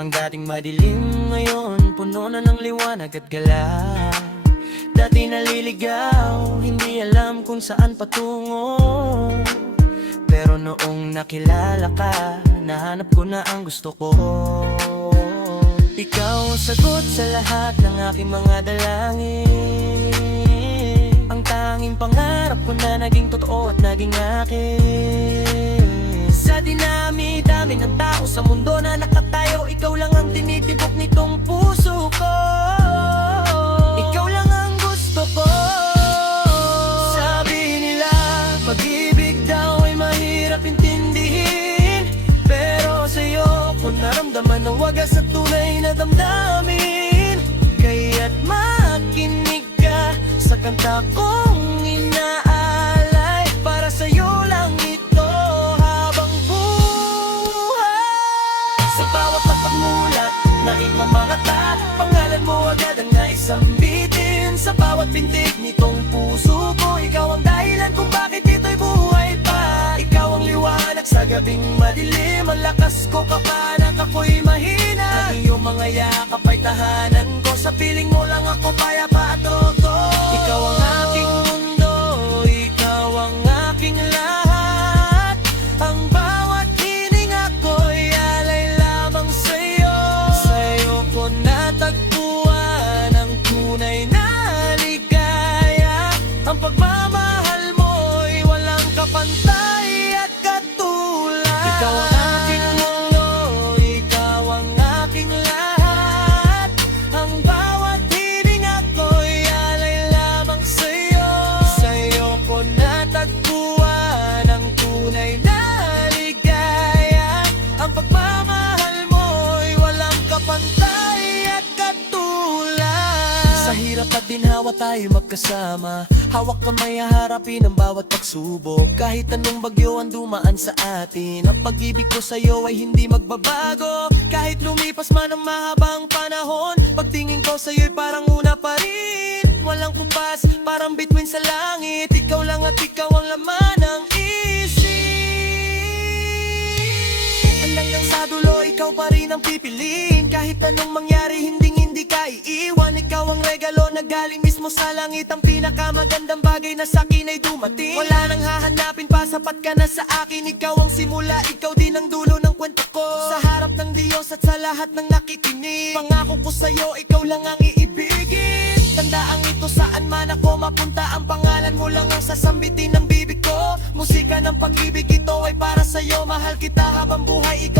Ang dating madilim ngayon puno na ng liwanag at gala. Dati naliligaw, hindi alam kung saan patungo. Pero noong nakilala ka, nahanap ko na ang gusto ko. Ikaw ang sagot sa lahat ng aking mga dalangin. Ang tanging pangarap ko na naging totoo at naging akin. Sa dinami-dami ng tao sa mundo na nakatayo, ikaw lang ang tinitibok nitong puso ko. Ikaw lang ang gusto ko. Sabi nila, pag-ibig daw ay mahirap intindihin, pero sa'yo ko naramdaman ang wagas at tunay na damdamin. Kaya't makinig ka sa kanta kong inaalay. Para sa'yo lang ito habang buhay. Sa bawat pagmulat na imamangata, pangalan mo agad ang naisambitin. Sa bawat pintig nitong puso ko, ikaw ang dahilan kung bakit ito'y buhay pa. Ikaw ang liwanag sa gabing madilim, ang lakas ko kapag ako'y mahina. Ang iyong mga yakap ay tahanan ko, sa piling mo lang ako payapa at totoo. Ikaw ang aking mundo, ikaw ang aking lahat. Ang bawat hining ako'y alay lamang sa'yo. Sa'yo ko natagpuan ang tunay na ligaya. Ang pagmamahal mo'y walang kapantay at katulad. Ikaw ang aking mundo, ikaw ang aking lahat. Ang bawat hiling ako'y alay lamang sa'yo. Sa'yo ko natagpuan ang tunay na ligaya. Ang pagmamahal mo'y walang kapantay at katulad. Sa hirap at ginhawa tayo magkasama, hawak kamay haharapin ang bawat pagsubok. Kahit anong bagyo ang dumaan sa atin, ang pag-ibig ko sa'yo ay hindi magbabago. Kahit lumipas man ang mahabang panahon, pagtingin ko sa'yo'y parang una pa rin. Walang kumpas, parang bituin sa langit. Ikaw lang at ikaw ang laman ng isip. Hanggang sa dulo, ikaw pa rin ang pipiliin. Kahit anong mangyari, hindi ka iiwan. Ikaw ang regalo na galing mismo sa langit. Ang pinakamagandang bagay na sa'kin ay dumating. Wala nang hahanapin pa, sapat ka na sa akin. Ikaw ang simula, ikaw din ang dulo ng kwento ko. Sa harap ng Diyos at sa lahat ng nakikinig, pangako ko sa'yo, ikaw lang ang iibigin. Tandaan ito, saan man ako mapunta, ang pangalan mo lang ang sasambitin ng bibig ko. Musika ng pag-ibig, ito ay para sa'yo. Mahal kita habang buhay, ikaw